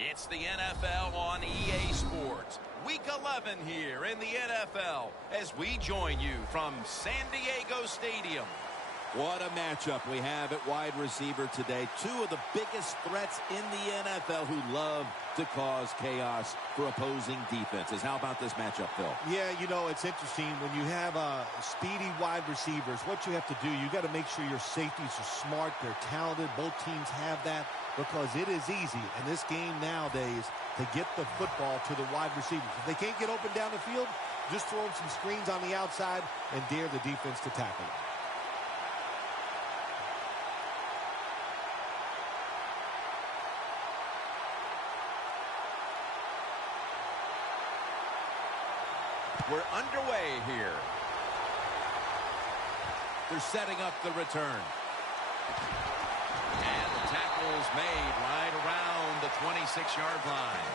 It's the NFL on EA Sports. Week 11 here in the NFL as we join you from San Diego Stadium. What a matchup we have at wide receiver today. Two of the biggest threats in the NFL who love to cause chaos for opposing defenses. How about this matchup, Phil? Yeah, you know, it's interesting. When you have speedy wide receivers, what you have to do, you got to make sure your safeties are smart, they're talented. Both teams have that because it is easy in this game nowadays to get the football to the wide receivers. If they can't get open down the field, just throw them some screens on the outside and dare the defense to tackle them. We're underway here. They're setting up the return. And the tackle's made right around the 26-yard line.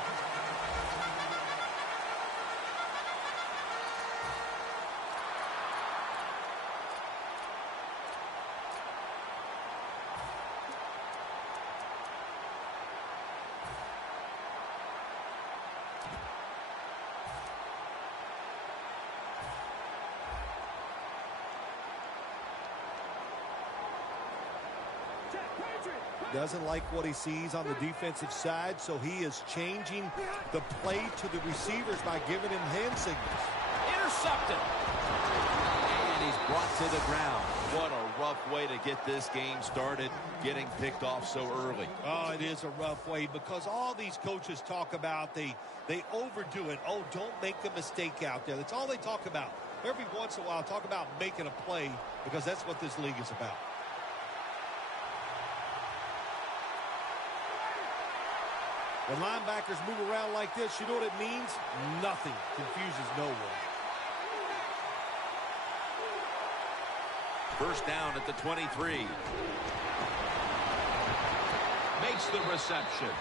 Doesn't like what he sees on the defensive side, so he is changing the play to the receivers by giving him hand signals. Intercepted. And he's brought to the ground. What a rough way to get this game started, getting picked off so early. Oh, it is a rough way because all these coaches talk about, they overdo it. Oh, don't make a mistake out there. That's all they talk about. Every once in a while, talk about making a play because that's what this league is about. When linebackers move around like this, you know what it means? Nothing. Confuses no one. First down at the 23. Makes the reception.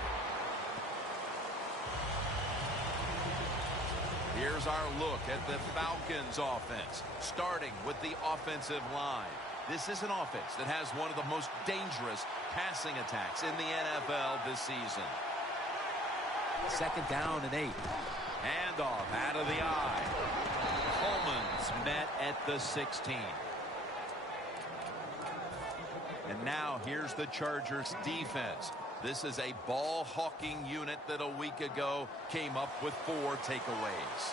Here's our look at the Falcons offense, starting with the offensive line. This is an offense that has one of the most dangerous passing attacks in the NFL this season. Second down and 8. Handoff out of the eye. Coleman's met at the 16. And now here's the Chargers defense. This is a ball-hawking unit that a week ago came up with 4 takeaways.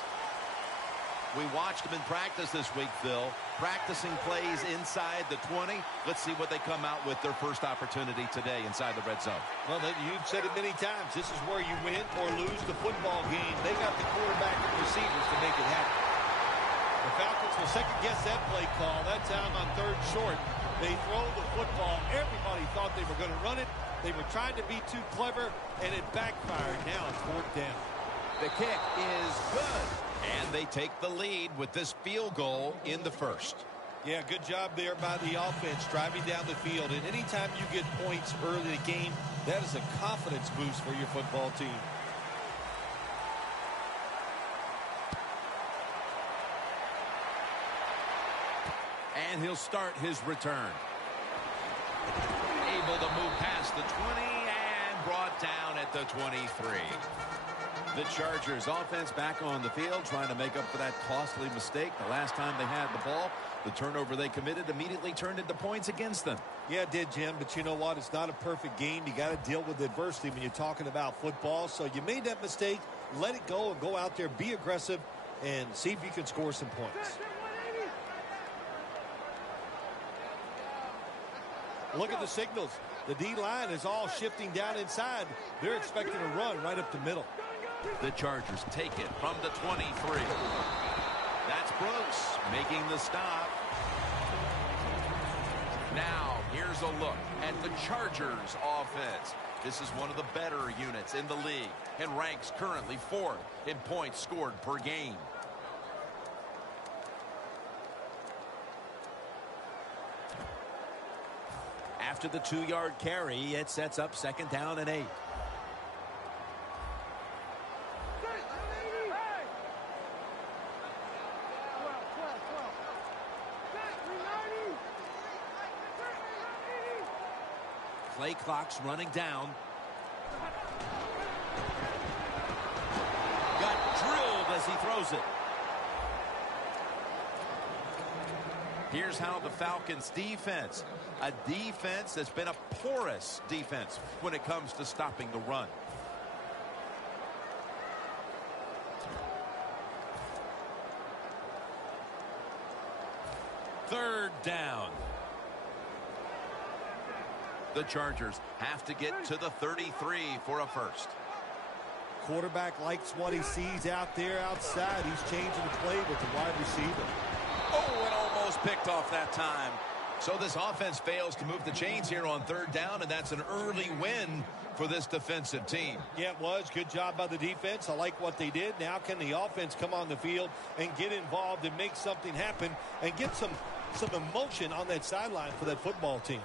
We watched them in practice this week, Phil, practicing plays inside the 20. Let's see what they come out with their first opportunity today inside the red zone. Well, you've said it many times. This is where you win or lose the football game. They got the quarterback and receivers to make it happen. The Falcons will second-guess that play call. That time on third short. They throw the football. Everybody thought they were going to run it. They were trying to be too clever, and it backfired. Now it's 4th down. The kick is good. And they take the lead with this field goal in the first. Yeah, good job there by the offense driving down the field. And anytime you get points early in the game, that is a confidence boost for your football team. And he'll start his return. Able to move past the 20 and brought down at the 23. The Chargers offense back on the field trying to make up for that costly mistake. The last time they had the ball, the turnover they committed immediately turned into points against them. Yeah, it did, Jim, but you know what? It's not a perfect game. You got to deal with adversity when you're talking about football. So you made that mistake, let it go and go out there, be aggressive, and see if you can score some points. Look at the signals. The D-line is all shifting down inside. They're expecting a run right up the middle. The Chargers take it from the 23. That's Brooks making the stop. Now, here's a look at the Chargers offense. This is one of the better units in the league and ranks currently 4th in points scored per game. After the 2-yard carry, it sets up second down and 8. Play clock's running down. as he throws it. Here's how the Falcons defense, a defense that's been a porous defense when it comes to stopping the run. Third down. The Chargers have to get to the 33 for a first. Quarterback likes what he sees out there outside. He's changing the play with the wide receiver. Oh, and almost picked off that time. So this offense fails to move the chains here on third down, and that's an early win for this defensive team. Yeah, it was. Good job by the defense. I like what they did. Now can the offense come on the field and get involved and make something happen and get some emotion on that sideline for that football team.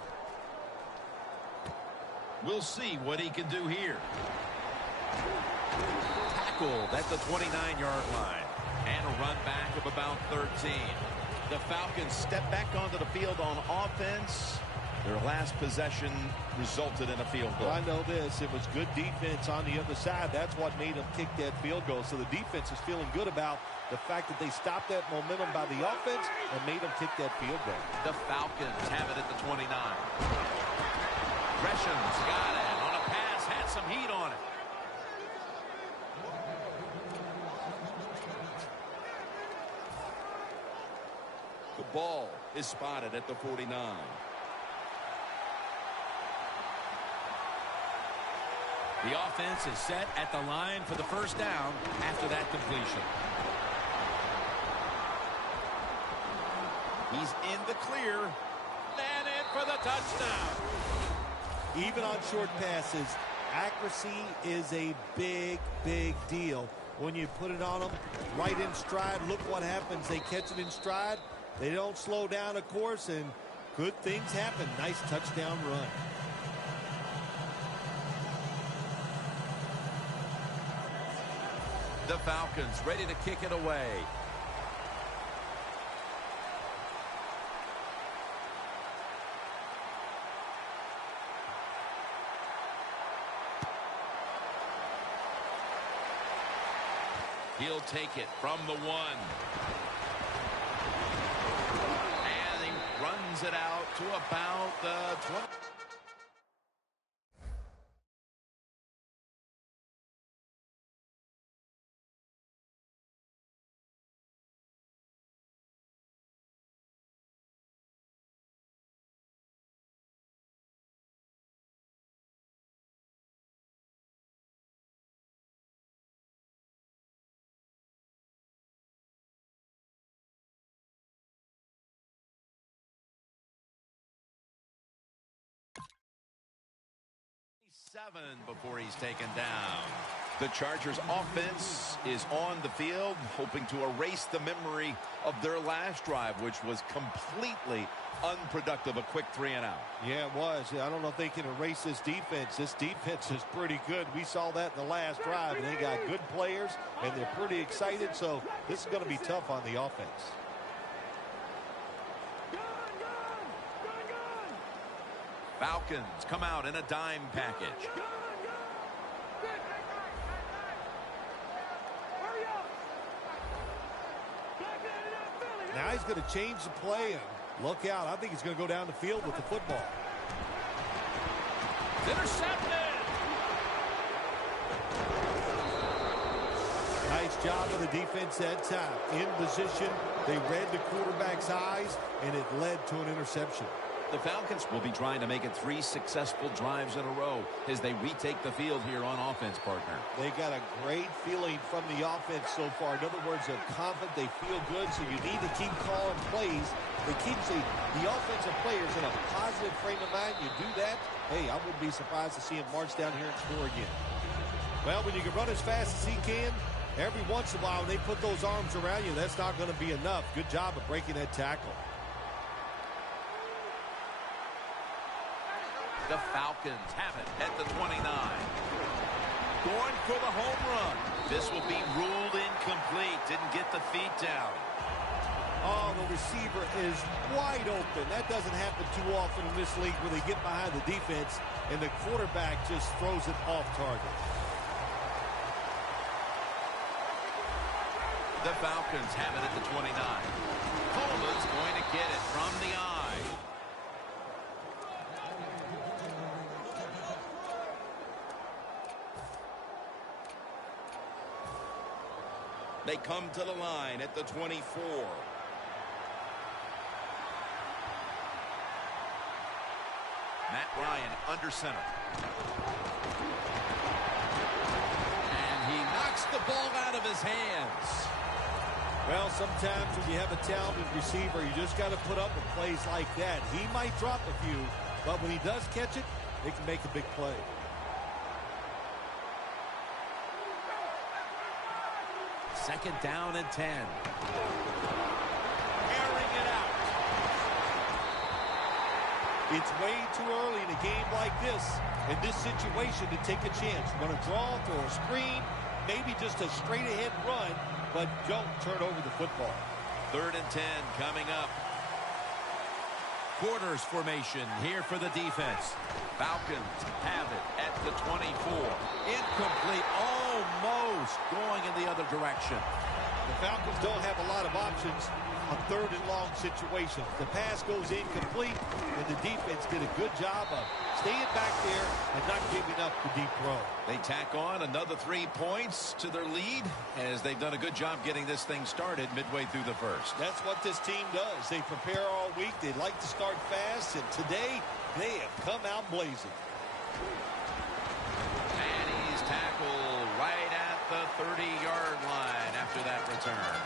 We'll see what he can do here. Tackled at the 29-yard line. And a run back of about 13. The Falcons step back onto the field on offense. Their last possession resulted in a field goal. I know this. It was good defense on the other side. That's what made them kick that field goal. So the defense is feeling good about the fact that they stopped that momentum by the offense and made them kick that field goal. The Falcons have it at the 29. Gresham's got it on a pass, had some heat on it. The ball is spotted at the 49. The offense is set at the line for the first down after that completion. He's in the clear. And in for the touchdown. Even on short passes, accuracy is a big, big deal. When you put it on them right in stride, look what happens. They catch it in stride. They don't slow down, of course, and good things happen. Nice touchdown run. The Falcons ready to kick it away. He'll take it from the 1. And he runs it out to about the 20. Before he's taken down. The Chargers offense is on the field, hoping to erase the memory of their last drive, which was completely unproductive, a quick 3-and-out. Yeah, it was. I don't know if they can erase this defense. This defense is pretty good. We saw that in the last drive, and they got good players, and they're pretty excited, so this is going to be tough on the offense. Falcons come out in a dime package. Now he's going to change the play and look out. I think he's going to go down the field with the football. Intercepted. Nice job of the defense that time. In position, they read the quarterback's eyes, and it led to an interception. The Falcons will be trying to make it 3 successful drives in a row as they retake the field here on offense, partner. They got a great feeling from the offense so far. In other words, they're confident, they feel good, so you need to keep calling plays. It keeps the offensive players in a positive frame of mind. You do that, hey, I wouldn't be surprised to see him march down here and score again. Well, when you can run as fast as he can, every once in a while when they put those arms around you, that's not going to be enough. Good job of breaking that tackle. The Falcons have it at the 29. Going for the home run. This will be ruled incomplete. Didn't get the feet down. Oh, the receiver is wide open. That doesn't happen too often in this league where they get behind the defense and the quarterback just throws it off target. The Falcons have it at the 29. Coleman's going to get it from the eye. They come to the line at the 24. Matt Ryan under center. And he knocks the ball out of his hands. Well, sometimes when you have a talented receiver, you just got to put up with plays like that. He might drop a few, but when he does catch it, they can make a big play. Second down and 10. Airing it out. It's way too early in a game like this, in this situation, to take a chance. You want to draw, throw a screen, maybe just a straight-ahead run, but don't turn over the football. Third and 10 coming up. Quarters formation here for the defense. Falcons have it at the 24. Incomplete, almost going in the other direction. The Falcons don't have a lot of options on third and long situations. The pass goes incomplete, and the defense did a good job of staying back there and not giving up the deep throw. They tack on another 3 points to their lead as they've done a good job getting this thing started midway through the first. That's what this team does. They prepare all week. They like to start fast, and today they have come out blazing. And he's tackled right at the 30-yard line after that return.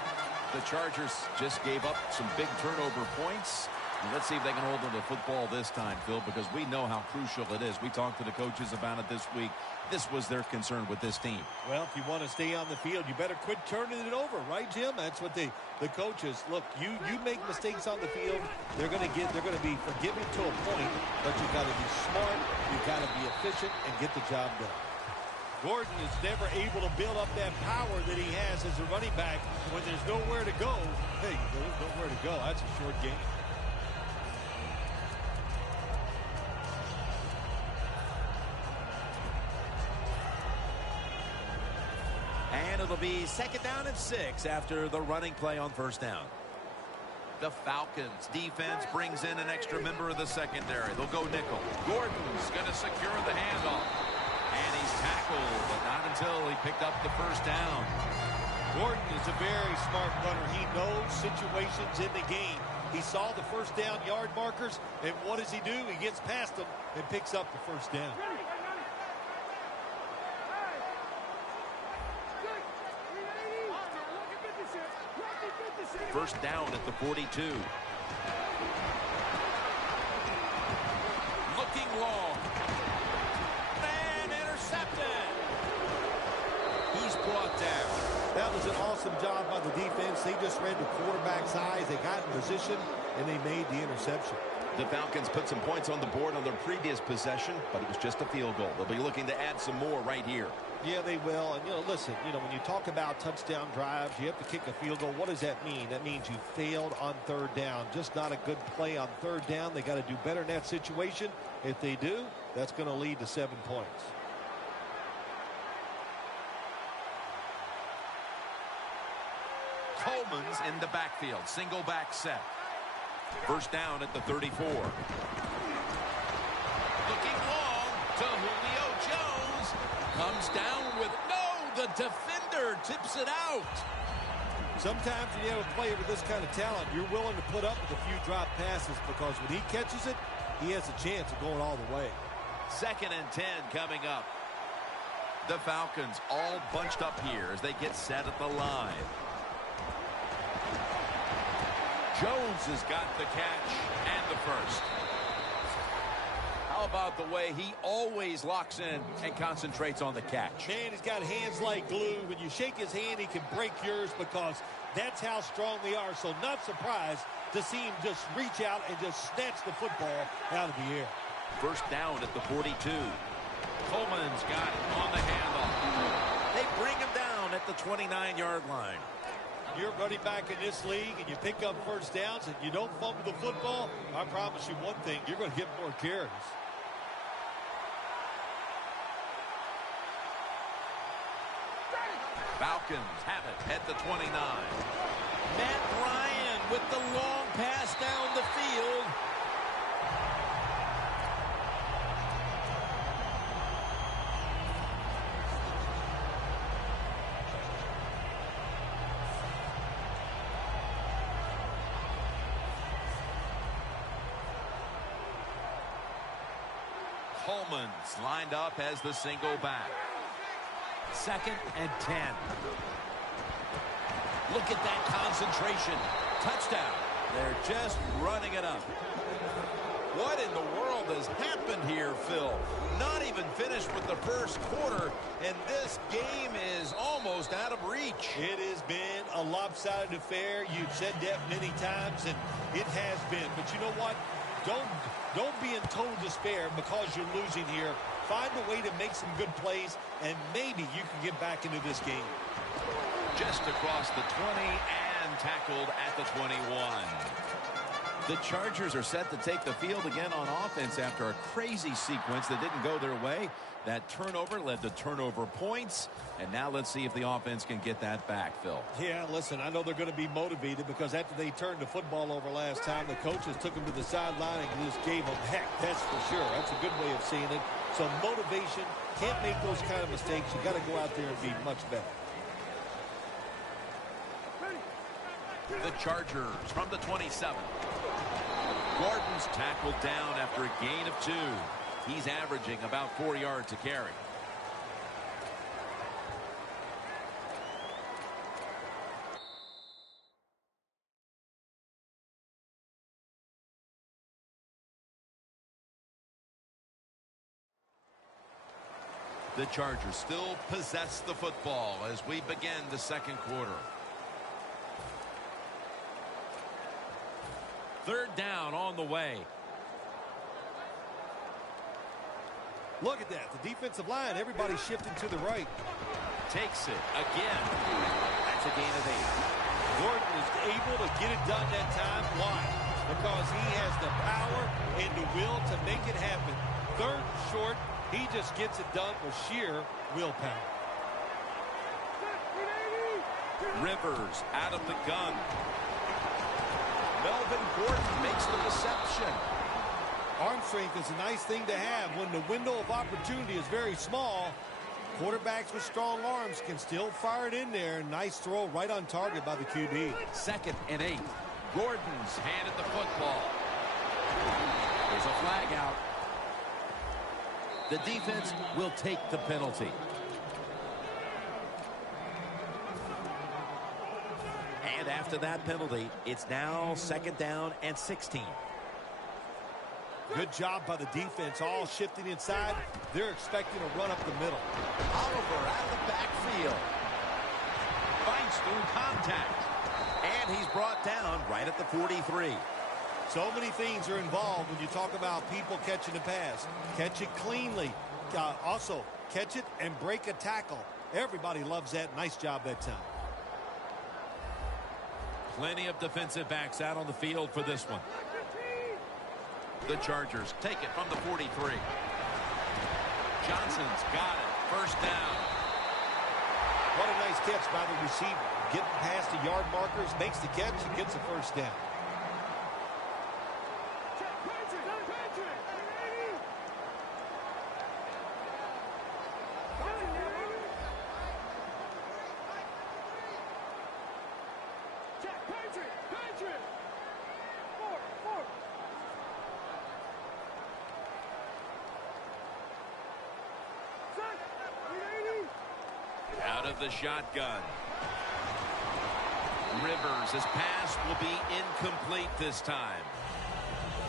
The Chargers just gave up some big turnover points. And let's see if they can hold on to football this time, Phil, because we know how crucial it is. We talked to the coaches about it this week. This was their concern with this team. Well, if you want to stay on the field, you better quit turning it over, right, Jim? That's what the coaches look. You make mistakes on the field, they're going to be forgiving to a point, but you got to be smart, you got to be efficient, and get the job done. Gordon is never able to build up that power that he has as a running back when there's nowhere to go. Hey, there's nowhere to go. That's a short game. And it'll be second down and 6 after the running play on first down. The Falcons defense brings in an extra member of the secondary. They'll go nickel. Gordon's going to secure the handoff. And he's tackled, but not until he picked up the first down. Gordon is a very smart runner. He knows situations in the game. He saw the first down yard markers, and what does he do? He gets past them and picks up the first down. First down at the 42. Looking long. And intercepted. He's brought down. That was an awesome job by the defense. They just read the quarterback's eyes. They got in position, and they made the interception. The Falcons put some points on the board on their previous possession, but it was just a field goal. They'll be looking to add some more right here. Yeah, they will. And, listen, when you talk about touchdown drives, you have to kick a field goal. What does that mean? That means you failed on third down. Just not a good play on third down. They got to do better in that situation. If they do, that's going to lead to 7 points. Coleman's in the backfield. Single back set. First down at the 34. Looking long to Julio Jones. Comes down with the defender tips it out. Sometimes when you have a player with this kind of talent, you're willing to put up with a few drop passes because when he catches it, he has a chance of going all the way. Second and 10 coming up. The Falcons all bunched up here as they get set at the line. Jones has got the catch and the first. How about the way he always locks in and concentrates on the catch? Man, he's got hands like glue. When you shake his hand, he can break yours because that's how strong they are. So not surprised to see him just reach out and just snatch the football out of the air. First down at the 42. Coleman's got it on the handoff. They bring him down at the 29-yard line. You're running back in this league and you pick up first downs and you don't fumble the football, I promise you one thing, you're going to get more carries. Falcons have it at the 29. Matt Ryan with the long pass down the field. Coleman's lined up as the single back. 2nd and 10. Look at that concentration. Touchdown. They're just running it up. What in the world has happened here, Phil? Not even finished with the first quarter, and this game is almost out of reach. It has been a lopsided affair. You've said that many times, and it has been. But you know what? Don't be in total despair because you're losing here. Find a way to make some good plays, and maybe you can get back into this game. Just across the 20 and tackled at the 21. The Chargers are set to take the field again on offense after a crazy sequence that didn't go their way. That turnover led to turnover points. And now let's see if the offense can get that back, Phil. Yeah, listen, I know they're going to be motivated because after they turned the football over last time, the coaches took them to the sideline and just gave them heck, that's for sure. That's a good way of seeing it. So motivation, can't make those kind of mistakes. You got to go out there and be much better. The Chargers from the 27. Gordon's tackled down after a gain of 2. He's averaging about 4 yards a carry. The Chargers still possess the football as we begin the second quarter. 3rd down on the way. Look at that. The defensive line, everybody shifting to the right. Takes it again. That's a gain of 8. Gordon was able to get it done that time. Why? Because he has the power and the will to make it happen. 3rd and short, he just gets it done with sheer willpower. Rivers out of the gun. Melvin Gordon makes the reception. Arm strength is a nice thing to have when the window of opportunity is very small. Quarterbacks with strong arms can still fire it in there. Nice throw right on target by the QB. 2nd and 8. Gordon's handed the football. There's a flag out. The defense will take the penalty. And after that penalty, it's now 2nd down and 16. Good job by the defense, all shifting inside. They're expecting a run up the middle. Oliver out of the backfield. Fights through contact. And he's brought down right at the 43. So many things are involved when you talk about people catching the pass. Catch it cleanly. Also, catch it and break a tackle. Everybody loves that. Nice job that time. Plenty of defensive backs out on the field for this one. The Chargers take it from the 43. Johnson's got it. 1st down. What a nice catch by the receiver. Getting past the yard markers, makes the catch, and gets a 1st down. Out of the shotgun. Rivers, his pass will be incomplete this time.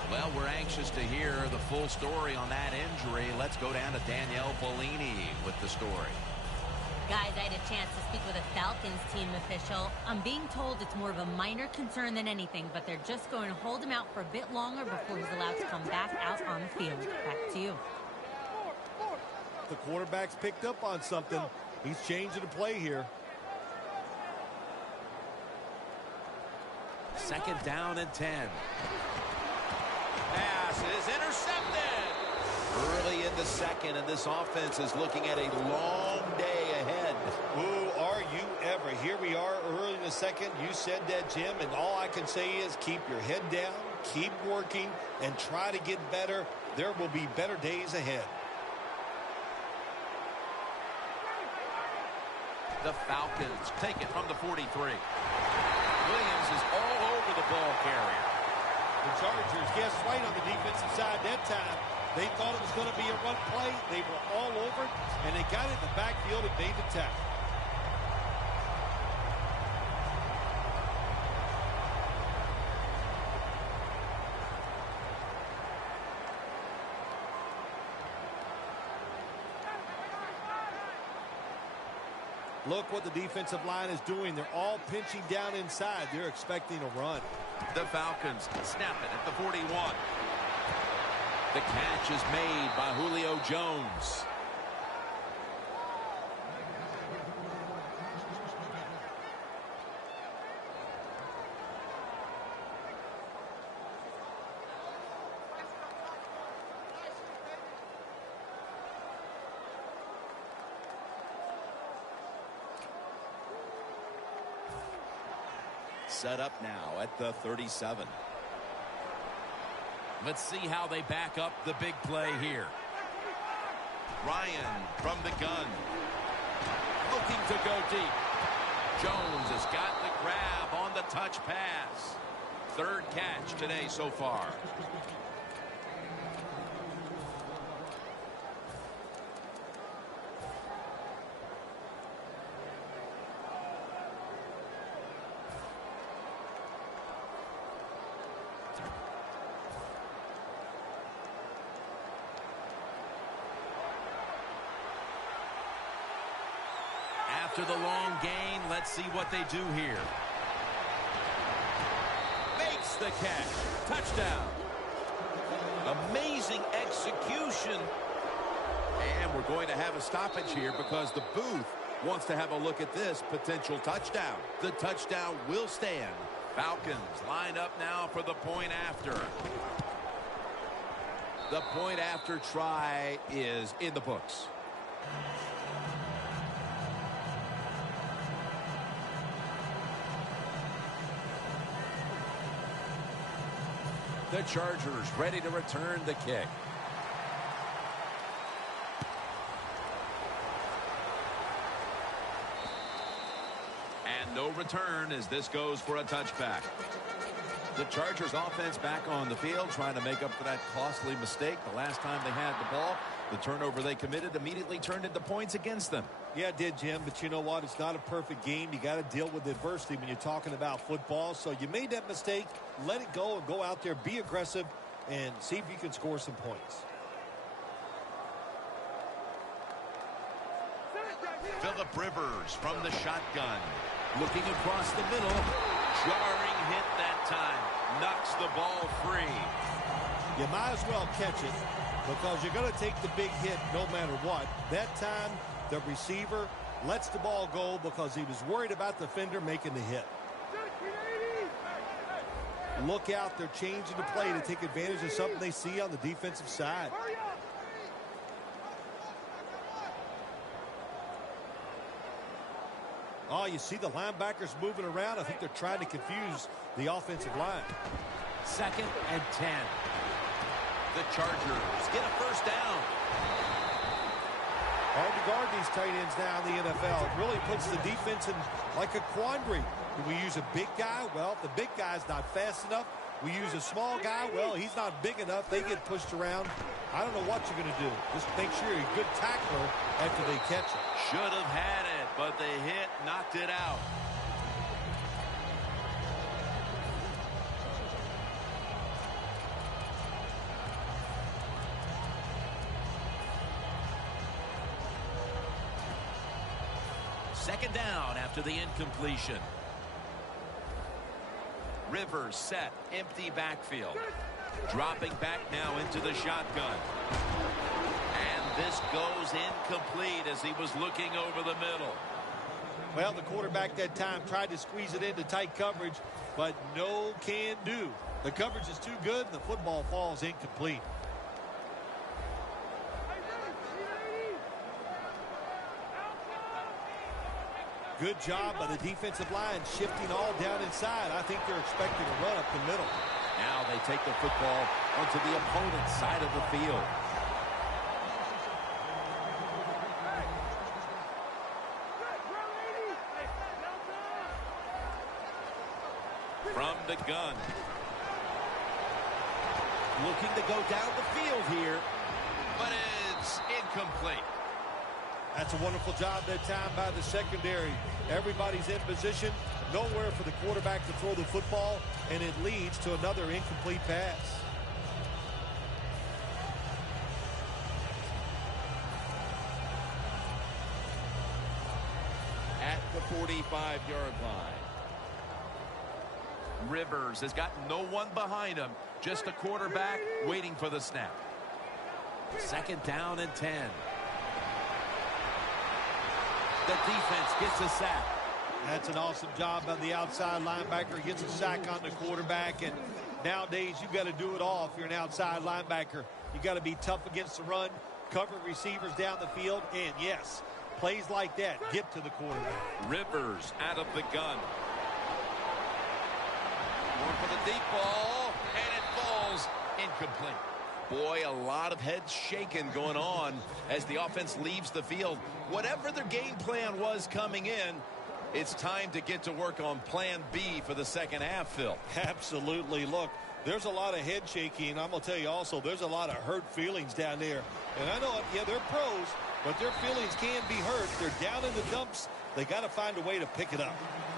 Well, we're anxious to hear the full story on that injury. Let's go down to Danielle Bellini with the story. Guys, I had a chance to speak with a Falcons team official. I'm being told it's more of a minor concern than anything, but they're just going to hold him out for a bit longer before he's allowed to come back out on the field. Back to you. The quarterback's picked up on something. He's changing the play here. 2nd down and 10. Pass is intercepted. Early in the second, and this offense is looking at a long day ahead. Who are you ever. Here we are early in the second. You said that, Jim, and all I can say is keep your head down, keep working, and try to get better. There will be better days ahead. The Falcons take it from the 43. Williams is all over the ball carrier. The Chargers guessed right on the defensive side that time. They thought it was going to be a run play. They were all over it, and they got it in the backfield and made the tackle. Look what the defensive line is doing. They're all pinching down inside. They're expecting a run. The Falcons snap it at the 41. The catch is made by Julio Jones. Set up now at the 37. Let's see how they back up the big play here. Ryan from the gun. Looking to go deep. Jones has got the grab on the touch pass. Third catch today so far. After the long gain, let's see what they do here. Makes the catch. Touchdown. Amazing execution. And we're going to have a stoppage here because the booth wants to have a look at this potential touchdown. The touchdown will stand. Falcons lined up now for the point after. The point after try is in the books. The Chargers ready to return the kick. And no return as this goes for a touchback. The Chargers offense back on the field trying to make up for that costly mistake. The last time they had the ball, the turnover they committed immediately turned into points against them. Yeah, it did, Jim, but you know what? It's not a perfect game. You got to deal with adversity when you're talking about football. So you made that mistake, let it go and go out there, be aggressive, and see if you can score some points. Phillip Rivers from the shotgun. Looking across the middle. Jarring hit that time. Knocks the ball free. You might as well catch it because you're going to take the big hit no matter what. That time, the receiver lets the ball go because he was worried about the defender making the hit. Look out. They're changing the play to take advantage of something they see on the defensive side. Oh, you see the linebackers moving around. I think they're trying to confuse the offensive line. 2nd and 10. The Chargers get a first down. Hard to guard these tight ends now in the NFL. It really puts the defense in like a quandary. Do we use a big guy? Well, if the big guy's not fast enough. We use a small guy. Well, he's not big enough. They get pushed around. I don't know what you're going to do. Just make sure you're a good tackler after they catch it. Should have had it, but the hit knocked it out. Second down after the incompletion. Rivers set, empty backfield. Dropping back now into the shotgun. And this goes incomplete as he was looking over the middle. Well, the quarterback that time tried to squeeze it into tight coverage, but no can do. The coverage is too good, and the football falls incomplete. Good job by the defensive line shifting all down inside. I think they're expecting a run up the middle. Now they take the football onto the opponent's side of the field. From the gun. Looking to go down the field here. But it's incomplete. That's a wonderful job that time by the secondary. Everybody's in position. Nowhere for the quarterback to throw the football, and it leads to another incomplete pass. At the 45-yard line. Rivers has got no one behind him. Just a quarterback waiting for the snap. 2nd down and 10. The defense gets a sack. That's an awesome job by the outside linebacker. Gets a sack on the quarterback. And nowadays, you've got to do it all if you're an outside linebacker. You've got to be tough against the run, cover receivers down the field, and yes, plays like that get to the quarterback. Rivers out of the gun. Going for the deep ball, and it falls incomplete. Boy, a lot of heads shaking going on as the offense leaves the field. Whatever their game plan was coming in, it's time to get to work on plan B for the second half, Phil. Absolutely. Look, there's a lot of head shaking. I'm going to tell you also, there's a lot of hurt feelings down there. And I know, yeah, they're pros, but their feelings can be hurt. They're down in the dumps. They got to find a way to pick it up.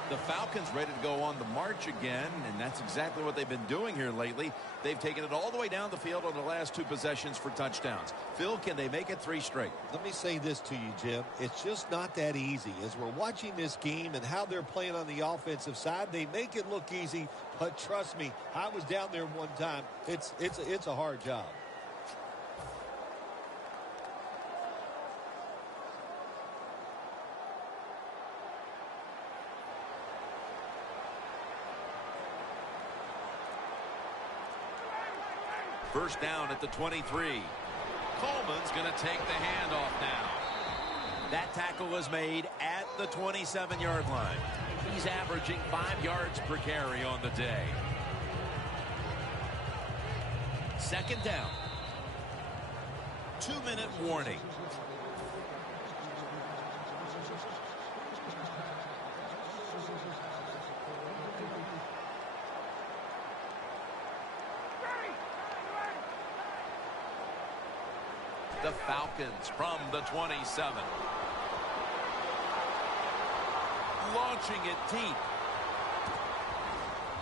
The Falcons ready to go on the march again, and that's exactly what they've been doing here lately. They've taken it all the way down the field on the last 2 possessions for touchdowns. Phil, can they make it 3 straight? Let me say this to you, Jim. It's just not that easy. As we're watching this game and how they're playing on the offensive side, they make it look easy, but trust me, I was down there one time. It's a hard job. First down at the 23. Coleman's going to take the handoff now. That tackle was made at the 27-yard line. He's averaging 5 yards per carry on the day. 2nd down. 2-minute warning. The Falcons from the 27. Launching it deep.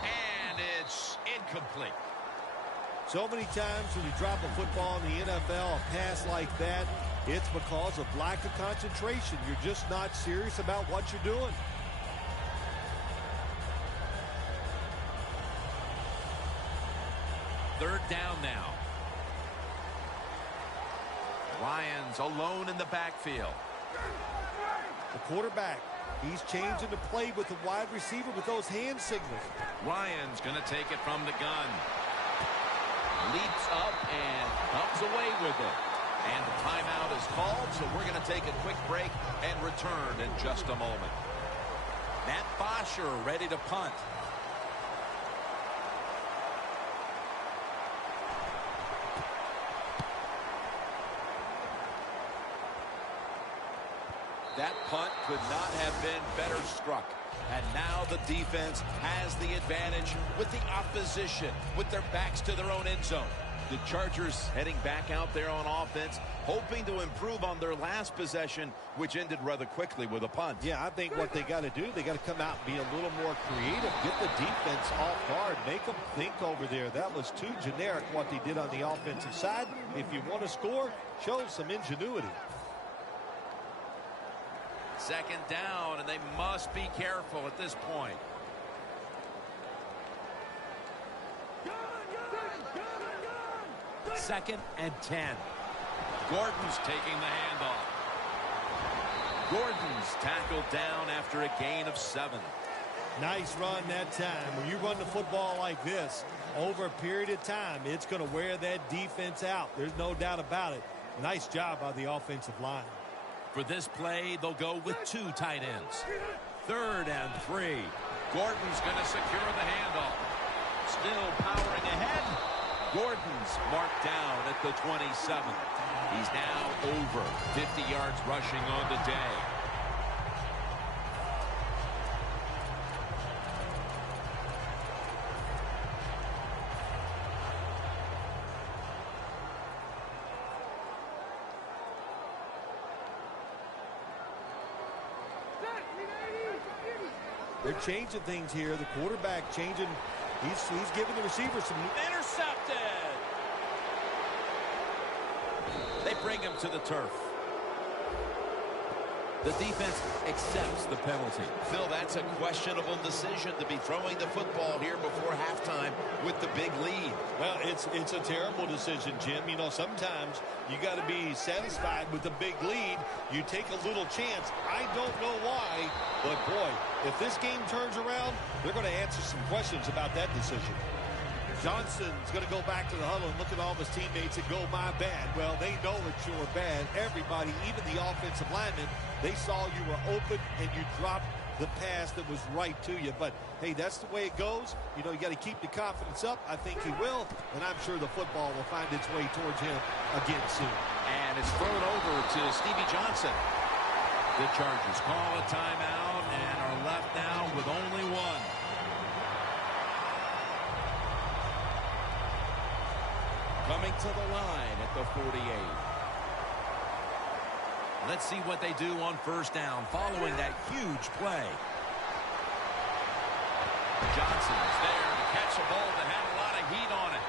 And it's incomplete. So many times when you drop a football in the NFL, a pass like that, it's because of lack of concentration. You're just not serious about what you're doing. Third down now. Ryans alone in the backfield. The quarterback, he's changing the play with the wide receiver with those hand signals. Ryan's going to take it from the gun. Leaps up and comes away with it. And the timeout is called, so we're going to take a quick break and return in just a moment. Matt Bosher ready to punt. That punt could not have been better struck. And now the defense has the advantage with the opposition, with their backs to their own end zone. The Chargers heading back out there on offense, hoping to improve on their last possession, which ended rather quickly with a punt. Yeah, I think what they got to do, they got to come out and be a little more creative, get the defense off guard, make them think over there. That was too generic what they did on the offensive side. If you want to score, show some ingenuity. 2nd down, and they must be careful at this point. Second and 10. Gordon's taking the handoff. Gordon's tackled down after a gain of 7. Nice run that time. When you run the football like this, over a period of time, it's going to wear that defense out. There's no doubt about it. Nice job by the offensive line. For this play, they'll go with 2 tight ends. 3rd and 3. Gordon's going to secure the handoff. Still powering ahead. Gordon's marked down at the 27. He's now over 50 yards rushing on the day. They're changing things here. The quarterback changing. He's giving the receiver some. Intercepted. They bring him to the turf. The defense accepts the penalty. Phil, that's a questionable decision to be throwing the football here before halftime with the big lead. Well, it's a terrible decision, Jim. You know, sometimes you got to be satisfied with the big lead. You take a little chance. I don't know why, but boy, if this game turns around, they're going to answer some questions about that decision. Johnson's going to go back to the huddle and look at all of his teammates and go, my bad. Well, they know it's your bad. Everybody, even the offensive linemen, they saw you were open and you dropped the pass that was right to you. But, hey, that's the way it goes. You know, you got to keep the confidence up. I think he will, and I'm sure the football will find its way towards him again soon. And it's thrown over to Stevie Johnson. The Chargers call a timeout and are left now with only one. Coming to the line at the 48. Let's see what they do on 1st down following that huge play. Johnson's there to catch a ball that had a lot of heat on it.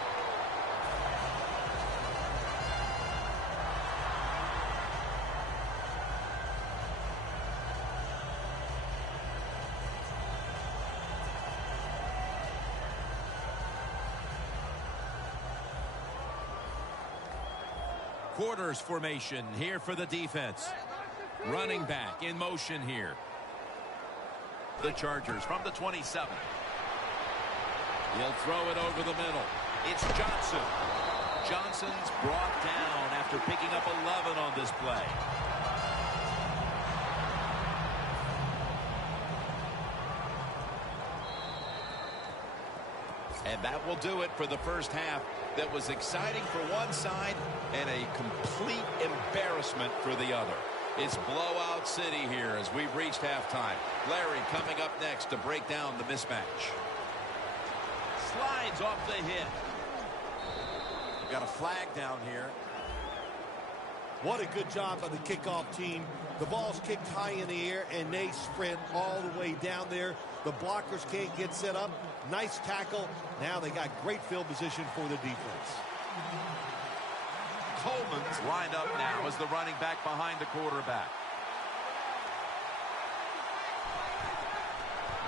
Quarters formation here for the defense. Running back in motion here. The Chargers from the 27. He'll throw it over the middle. It's Johnson. Johnson's brought down after picking up 11 on this play. And that will do it for the first half. That was exciting for one side and a complete embarrassment for the other. It's blowout city here as we've reached halftime. Larry coming up next to break down the mismatch. Slides off the hit. Got a flag down here. What a good job by the kickoff team. The ball's kicked high in the air, and they sprint all the way down there. The blockers can't get set up. Nice tackle. Now they got great field position for the defense. Coleman's lined up now as the running back behind the quarterback.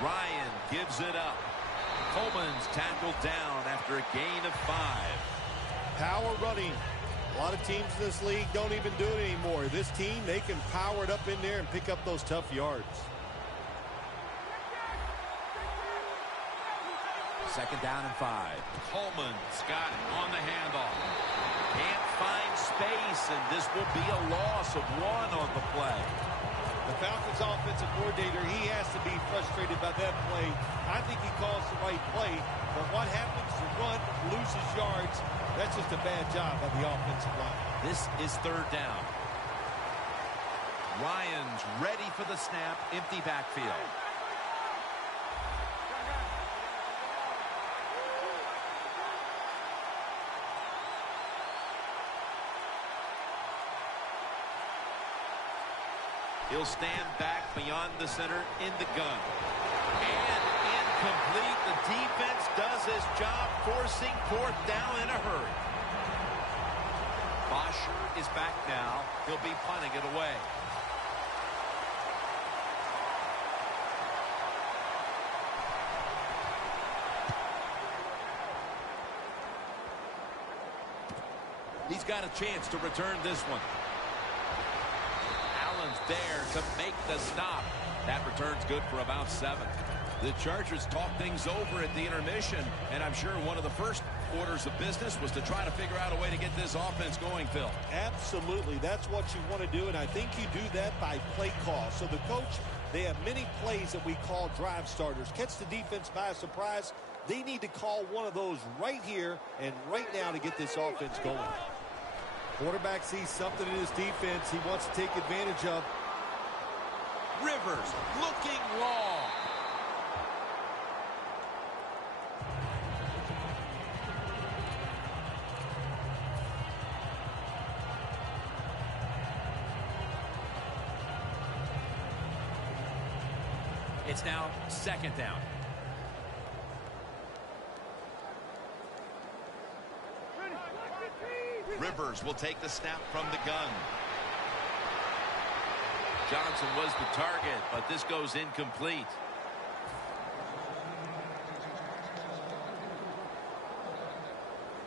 Ryan gives it up. Coleman's tackled down after a gain of 5. Power running. A lot of teams in this league don't even do it anymore. This team, they can power it up in there and pick up those tough yards. 2nd down and 5. Coleman's got it on the handoff. Can't find space, and this will be a loss of 1 on the play. The Falcons offensive coordinator, he has to be frustrated by that play. I think he calls the right play, but what happens to run, loses yards, that's just a bad job by the offensive line. This is 3rd down. Ryan's ready for the snap, empty backfield. He'll stand back beyond the center in the gun. And incomplete. The defense does his job, forcing 4th down in a hurry. Bosher is back now. He'll be punting it away. He's got a chance to return this one. There to make the stop. That return's good for about 7. The Chargers talked things over at the intermission, and I'm sure one of the first orders of business was to try to figure out a way to get this offense going, Phil. Absolutely. That's what you want to do, and I think you do that by play call. So the coach They have many plays that we call drive starters. Catch the defense by surprise. They need to call one of those right here and right now to get this offense going. Quarterback sees something in his defense he wants to take advantage of. Rivers looking long. It's now second down. Rivers will take the snap from the gun. Johnson was the target, but this goes incomplete.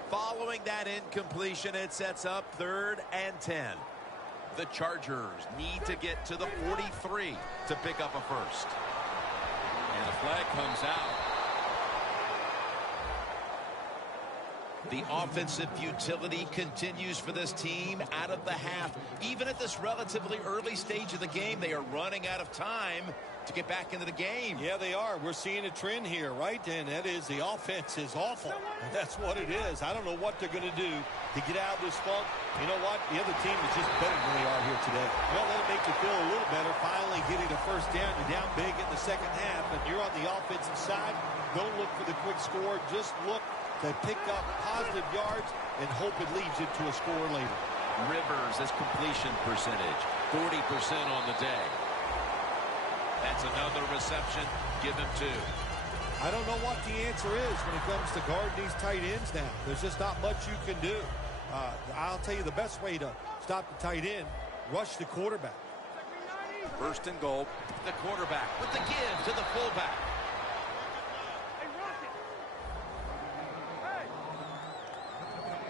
Following that incompletion, it sets up 3rd and 10. The Chargers need to get to the 43 to pick up a first. And the flag comes out. The offensive utility continues for this team out of the half. Even at this relatively early stage of the game, they are running out of time to get back into the game. Yeah, they are. We're seeing a trend here, right? And that is the offense is awful. And that's what it is. I don't know what they're going to do to get out of this funk. You know what? The other team is just better than they are here today. Well, that'll make you feel a little better. Finally getting a first down. You're down big in the second half, and you're on the offensive side. Don't look for the quick score. Just look to pick up positive yards and hope it leads you to a score later. Rivers' his completion percentage, 40% on the day. That's another reception. Give him 2. I don't know what the answer is when it comes to guarding these tight ends now. There's just not much you can do. I'll tell you the best way to stop the tight end, rush the quarterback. 1st and goal. The quarterback with the give to the fullback.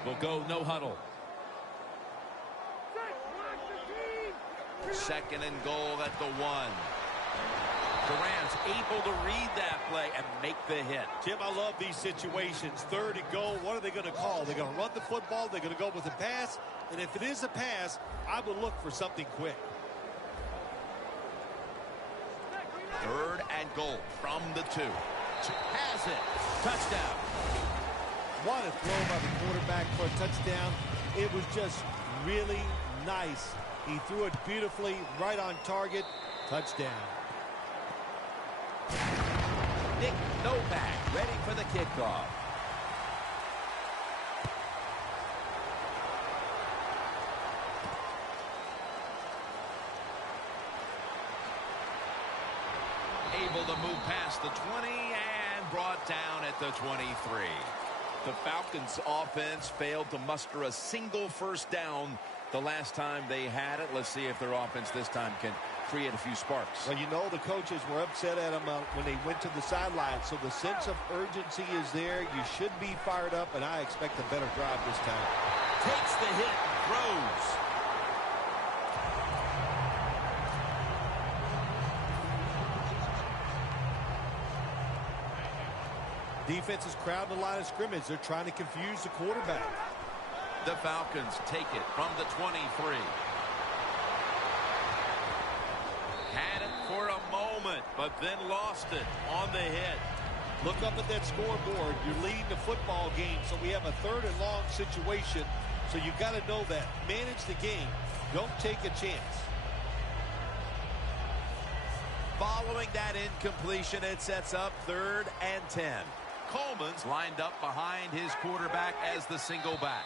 We'll go no huddle. 2nd and goal at the 1. Durant's able to read that play and make the hit. Tim, I love these situations. 3rd and goal. What are they going to call? They're going to run the football. They're going to go with a pass. And if it is a pass, I would look for something quick. 3rd and goal from the 2. Has it. Touchdown. What a throw by the quarterback for a touchdown. It was just really nice. He threw it beautifully, right on target. Touchdown. Nick Novak ready for the kickoff. Able to move past the 20 and brought down at the 23. The Falcons offense failed to muster a single first down the last time they had it. Let's see if their offense this time can create a few sparks. Well, you know the coaches were upset at them when they went to the sideline. So the sense of urgency is there. You should be fired up, and I expect a better drive this time. Takes the hit, throws. Defense is crowding the line of scrimmage. They're trying to confuse the quarterback. The Falcons take it from the 23. Had it for a moment, but then lost it on the hit. Look up at that scoreboard. You're leading the football game, so we have a 3rd and long situation. So you've got to know that. Manage the game. Don't take a chance. Following that incompletion, it sets up 3rd and 10. Coleman's lined up behind his quarterback as the single back.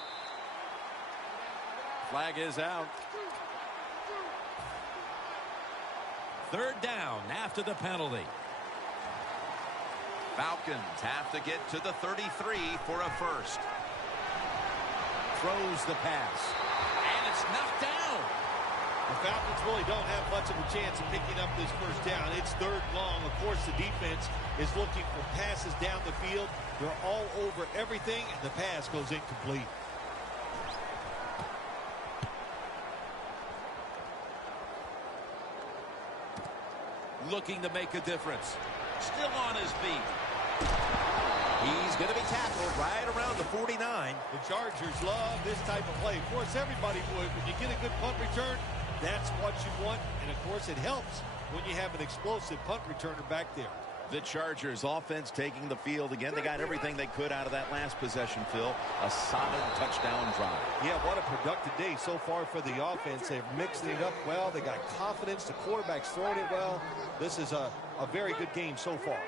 Flag is out. 3rd down after the penalty. Falcons have to get to the 33 for a first. Throws the pass. And it's knocked down. The Falcons really don't have much of a chance of picking up this first down. It's 3rd and long. Of course, the defense is looking for passes down the field. They're all over everything, and the pass goes incomplete. Looking to make a difference. Still on his feet. He's going to be tackled right around the 49. The Chargers love this type of play. Of course, everybody would. When you get a good punt return, that's what you want. And, of course, it helps when you have an explosive punt returner back there. The Chargers offense taking the field again. They got everything they could out of that last possession, Phil. A solid touchdown drive. Yeah, what a productive day so far for the offense. They're mixing it up well. They got confidence. The quarterback's throwing it well. This is a very good game so far.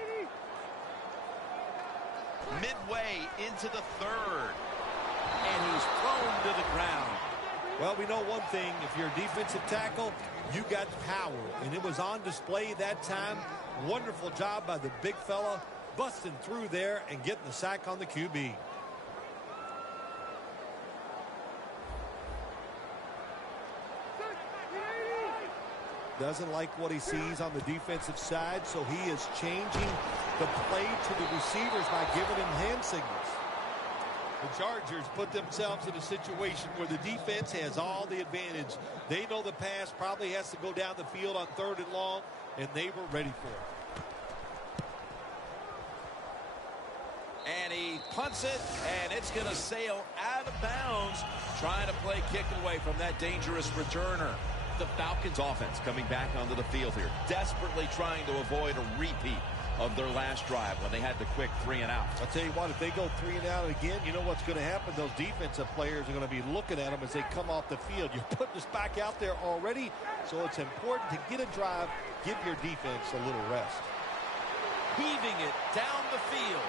Midway into the third. And he's thrown to the ground. Well, we know one thing. If you're a defensive tackle, you got power. And it was on display that time. Wonderful job by the big fella, busting through there and getting the sack on the QB. Doesn't like what he sees on the defensive side, so he is changing the play to the receivers by giving him hand signals. The Chargers put themselves in a situation where the defense has all the advantage. They know the pass probably has to go down the field on 3rd and long, and they were ready for it. And he punts it, and it's going to sail out of bounds, trying to play kick away from that dangerous returner. The Falcons offense coming back onto the field here, desperately trying to avoid a repeat of their last drive when they had the quick 3 and out. I'll tell you what, if they go 3 and out again, you know what's going to happen. Those defensive players are going to be looking at them as they come off the field. You're putting us back out there already, so it's important to get a drive, give your defense a little rest. Heaving it down the field.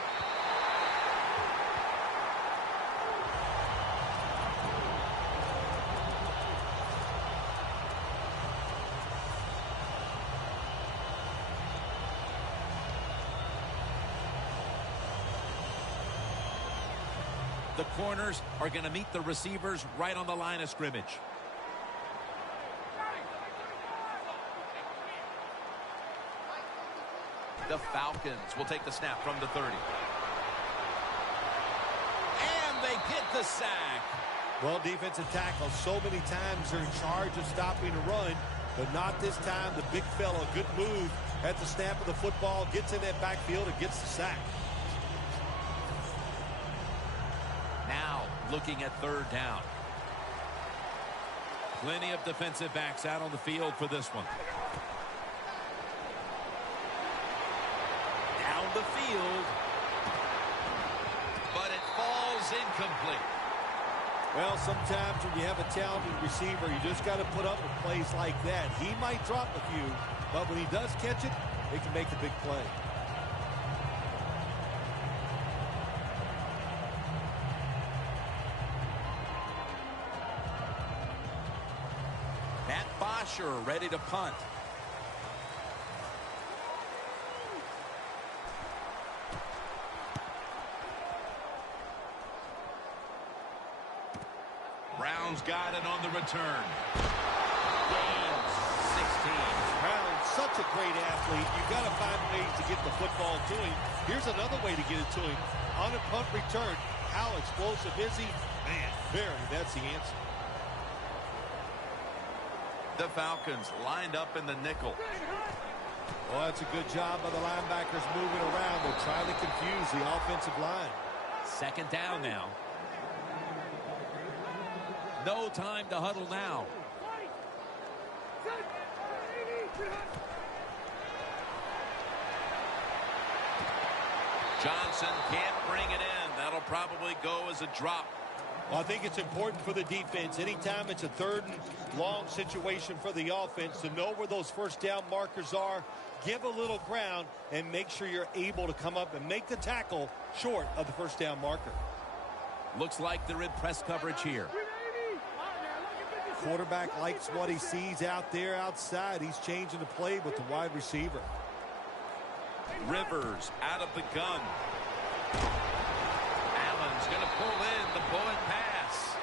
The corners are going to meet the receivers right on the line of scrimmage. The Falcons will take the snap from the 30. And they get the sack. Well, defensive tackle so many times they're in charge of stopping a run, but not this time. The big fella, good move at the snap of the football, gets in that backfield and gets the sack. Now looking at 3rd down. Plenty of defensive backs out on the field for this one. Down the field. But it falls incomplete. Well, sometimes when you have a talented receiver, you just got to put up with plays like that. He might drop a few, but when he does catch it, he can make a big play. Ready to punt. Brown's got it on the return. Gains 16. Brown, such a great athlete. You've got to find ways to get the football to him. Here's another way to get it to him. On a punt return, how explosive is he? Man, that's the answer. The Falcons lined up in the nickel. Well, that's a good job by the linebackers moving around. They're trying to confuse the offensive line. 2nd down now. No time to huddle now. Johnson can't bring it in. That'll probably go as a drop. Well, I think it's important for the defense. Anytime it's a 3rd and long situation for the offense to know where those 1st down markers are, give a little ground, and make sure you're able to come up and make the tackle short of the 1st down marker. Looks like they're in press coverage here. Quarterback likes what he sees out there outside. He's changing the play with the wide receiver. Rivers out of the gun. Allen's going to pull in the bullet pass.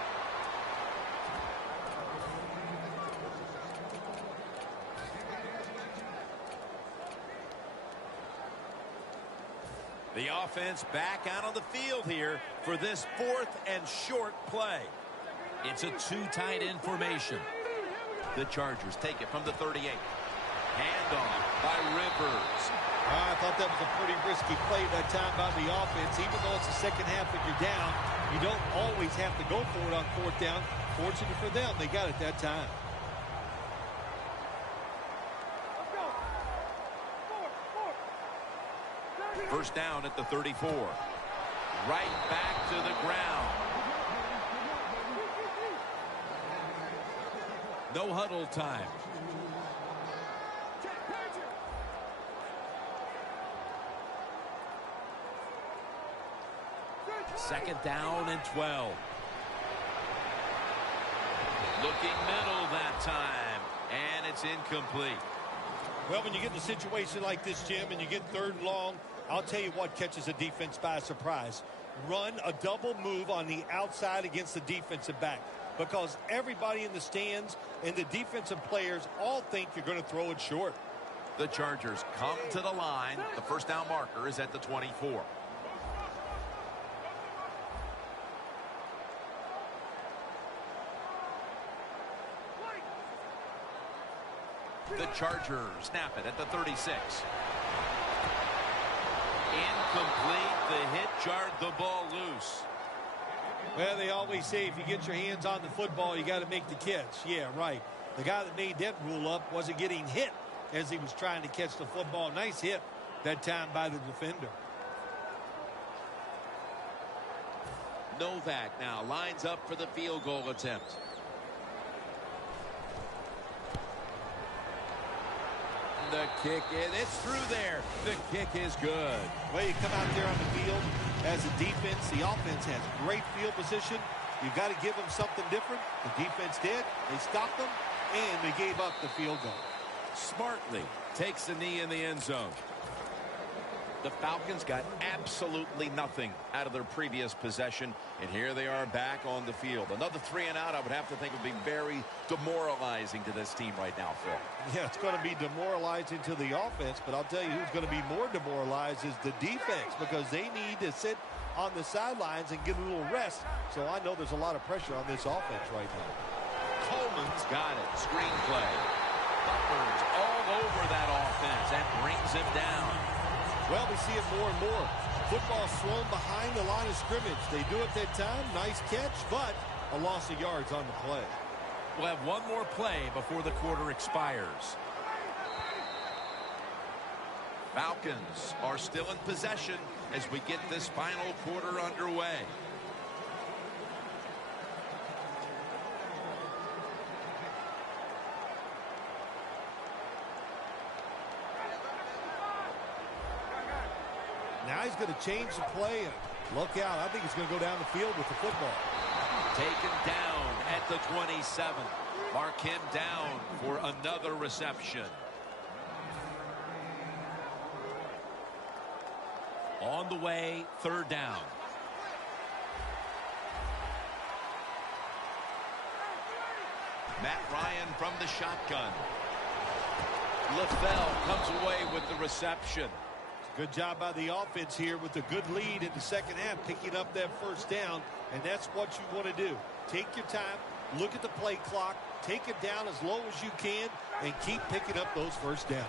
The offense back out on the field here for this 4th and short play. It's a 2 tight end formation. The Chargers take it from the 38. Handoff by Rivers. I thought that was a pretty risky play that time by the offense. Even though it's the second half and you're down, you don't always have to go for it on 4th down. Fortunate for them, they got it that time. First down at the 34. Right back to the ground. No huddle time. Second down and 12. Looking middle that time, and it's incomplete. Well, when you get in a situation like this, Jim, and you get 3rd and long, I'll tell you what catches a defense by surprise. Run a double move on the outside against the defensive back, because everybody in the stands and the defensive players all think you're going to throw it short. The Chargers come to the line. The first down marker is at the 24. The Chargers snap it at the 36. Incomplete. The hit jarred the ball loose. Well, they always say if you get your hands on the football, you got to make the catch. Yeah, right. The guy that made that rule up wasn't getting hit as he was trying to catch the football. Nice hit that time by the defender. Novak now lines up for the field goal attempt. The kick is, it's through there. The kick is good. Well, you come out there on the field as a defense. The offense has great field position. You've got to give them something different. The defense did. They stopped them, and they gave up the field goal. Smartly takes the knee in the end zone. The Falcons got absolutely nothing out of their previous possession, and here they are back on the field. Another 3 and out, I would have to think, would be very demoralizing to this team right now, Phil. Yeah, it's going to be demoralizing to the offense, but I'll tell you who's going to be more demoralized is the defense, because they need to sit on the sidelines and get a little rest. So I know there's a lot of pressure on this offense right now. Coleman's got it. Screenplay. Buffers all over that offense and brings him down. Well, we see it more and more. Football's thrown behind the line of scrimmage. They do it that time. Nice catch, but a loss of yards on the play. We'll have one more play before the quarter expires. Falcons are still in possession as we get this final quarter underway. Now he's going to change the play, and look out. I think he's going to go down the field with the football. Taken down at the 27. Mark him down for another reception. On the way, 3rd down. Matt Ryan from the shotgun. LaFell comes away with the reception. Good job by the offense here with a good lead in the second half, picking up that first down, and that's what you want to do. Take your time, look at the play clock, take it down as low as you can, and keep picking up those first downs.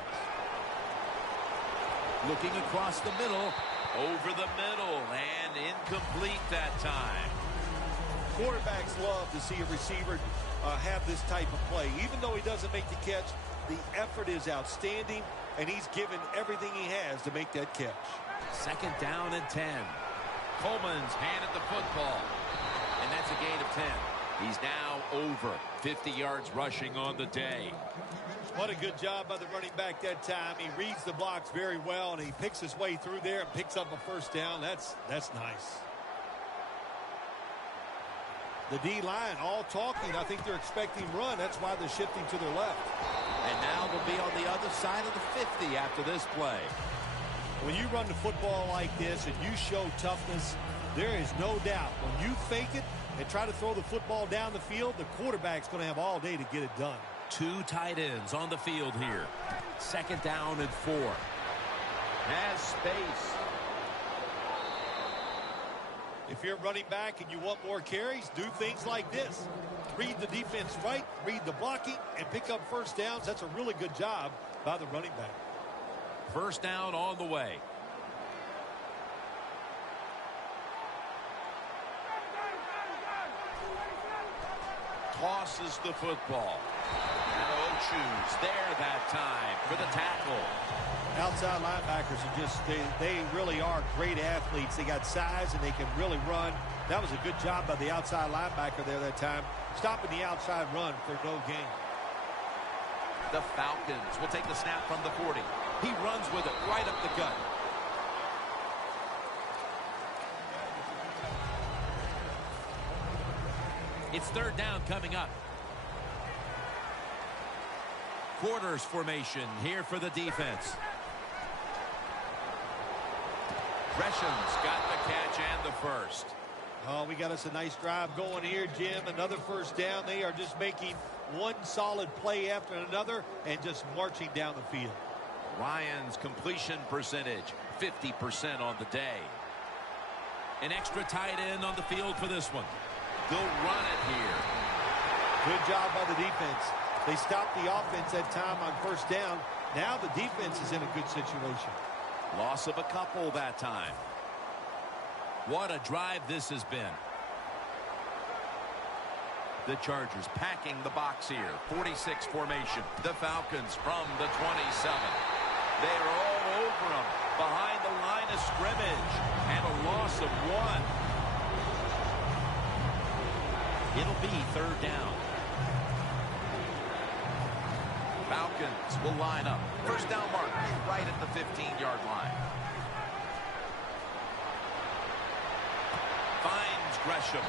Looking across the middle. Over the middle, and incomplete that time. Quarterbacks love to see a receiver have this type of play. Even though he doesn't make the catch, the effort is outstanding, and he's given everything he has to make that catch. 2nd down and 10. Coleman's handed the football, and that's a gain of 10. He's now over 50 yards rushing on the day. What a good job by the running back that time. He reads the blocks very well, and he picks his way through there and picks up a first down. That's nice. The D-line all talking. I think they're expecting run. That's why they're shifting to their left. And now they'll be on the other side of the 50 after this play. When you run the football like this and you show toughness, there is no doubt when you fake it and try to throw the football down the field, the quarterback's going to have all day to get it done. 2 tight ends on the field here. 2nd down and 4. Has space. If you're running back and you want more carries, do things like this. Read the defense right, read the blocking, and pick up first downs. That's a really good job by the running back. First down on the way. Tosses the football. No choose there that time for the tackle. Outside linebackers are just, they really are great athletes. They got size and they can really run. That was a good job by the outside linebacker there that time, stopping the outside run for no gain. The Falcons will take the snap from the 40. He runs with it right up the gut. It's third down coming up. Quarters formation here for the defense. Gresham's got the catch and the first. Oh, we got us a nice drive going here, Jim. Another first down. They are just making one solid play after another and just marching down the field. Ryan's completion percentage, 50% on the day. An extra tight end on the field for this one. They'll run it here. Good job by the defense. They stopped the offense that time on first down. Now the defense is in a good situation. Loss of a couple that time. What a drive this has been. The Chargers packing the box here. 46 formation. The Falcons from the 27. They're all over them behind the line of scrimmage. And a loss of one. It'll be third down. Falcons will line up. First down markers right at the 15-yard line. Finds Gresham.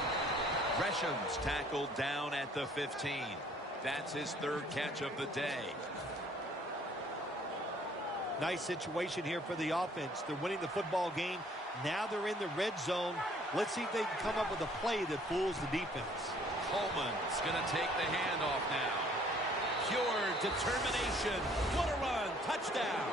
Gresham's tackled down at the 15. That's his third catch of the day. Nice situation here for the offense. They're winning the football game. Now they're in the red zone. Let's see if they can come up with a play that fools the defense. Coleman's going to take the handoff now. Pure determination. What a run. Touchdown.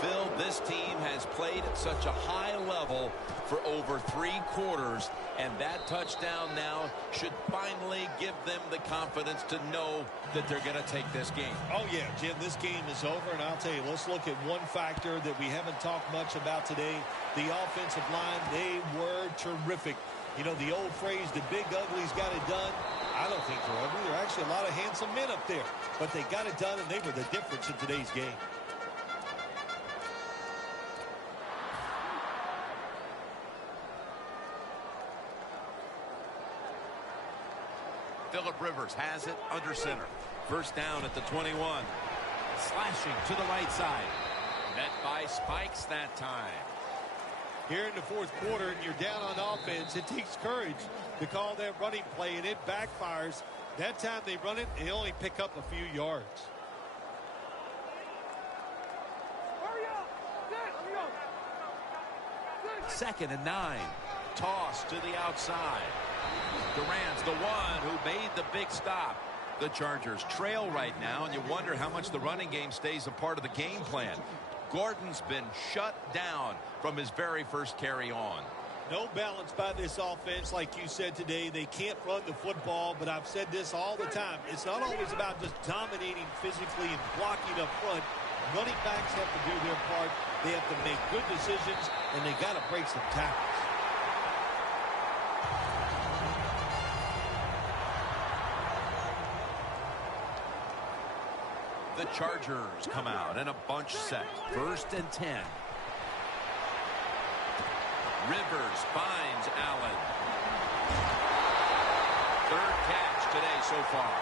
Phil, this team has played at such a high level for over 3 quarters, and that touchdown now should finally give them the confidence to know that they're going to take this game. Oh, yeah, Jim, this game is over, and I'll tell you, let's look at one factor that we haven't talked much about today. The offensive line, they were terrific. You know, the old phrase, the big uglies got it done. I don't think they're ugly. There are actually a lot of handsome men up there, but they got it done, and they were the difference in today's game. Phillip Rivers has it under center. First down at the 21. Slashing to the right side. Met by Spikes that time. Here in the fourth quarter, and you're down on offense, it takes courage to call that running play, and it backfires. That time they run it, they only pick up a few yards. Second and 9. Toss to the outside. Durant's the one who made the big stop. The Chargers trail right now, and you wonder how much the running game stays a part of the game plan. Gordon's been shut down from his very first carry on. No balance by this offense, like you said today. They can't run the football, but I've said this all the time. It's not always about just dominating physically and blocking up front. Running backs have to do their part. They have to make good decisions, and they got to break some tackles. The Chargers come out in a bunch set. First and 10. Rivers finds Allen. Third catch today so far.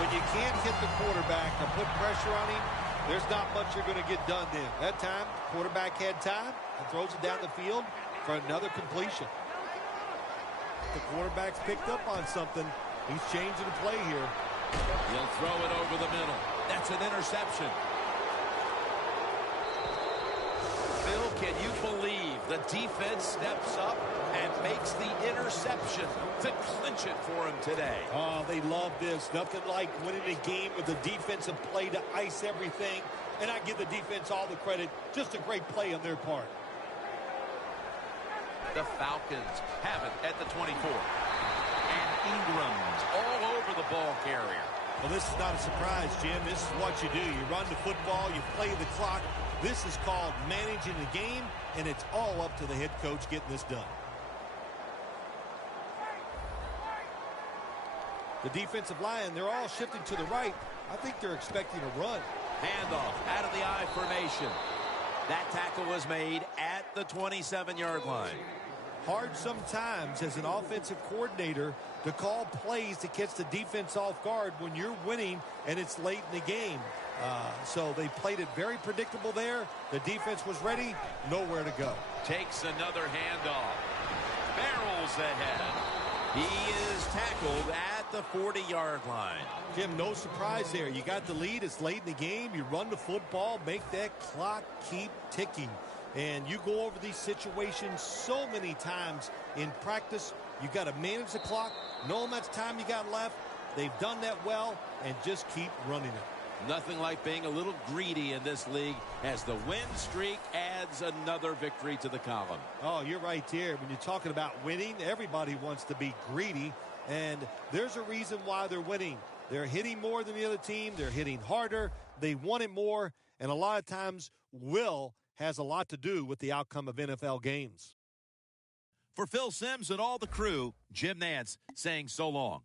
When you can't hit the quarterback or put pressure on him, there's not much you're going to get done then. That time, quarterback had time and throws it down the field for another completion. The quarterback's picked up on something. He's changing the play here. He'll throw it over the middle. That's an interception. Phil, can you believe the defense steps up and makes the interception to clinch it for him today? Oh, they love this. Nothing like winning a game with a defensive play to ice everything. And I give the defense all the credit. Just a great play on their part. The Falcons have it at the 24. And Ingram's all over the ball carrier. Well, this is not a surprise, Jim. This is what you do. You run the football, you play the clock. This is called managing the game, and it's all up to the head coach getting this done. The defensive line, they're all shifting to the right. I think they're expecting a run. Handoff out of the I formation. That tackle was made at the 27-yard line. Hard sometimes as an offensive coordinator to call plays to catch the defense off guard when you're winning and it's late in the game. So they played it very predictable there. The defense was ready, nowhere to go. Takes another handoff. Barrels ahead. He is tackled at the 40-yard line. Jim, no surprise there. You got the lead. It's late in the game. You run the football, make that clock keep ticking. And you go over these situations so many times in practice. You got to manage the clock, know how much time you got left. They've done that well, and just keep running it. Nothing like being a little greedy in this league as the win streak adds another victory to the column. Oh, you're right there. When you're talking about winning, everybody wants to be greedy, and there's a reason why they're winning. They're hitting more than the other team. They're hitting harder. They want it more, and a lot of times will has a lot to do with the outcome of NFL games. For Phil Simms and all the crew, Jim Nantz saying so long.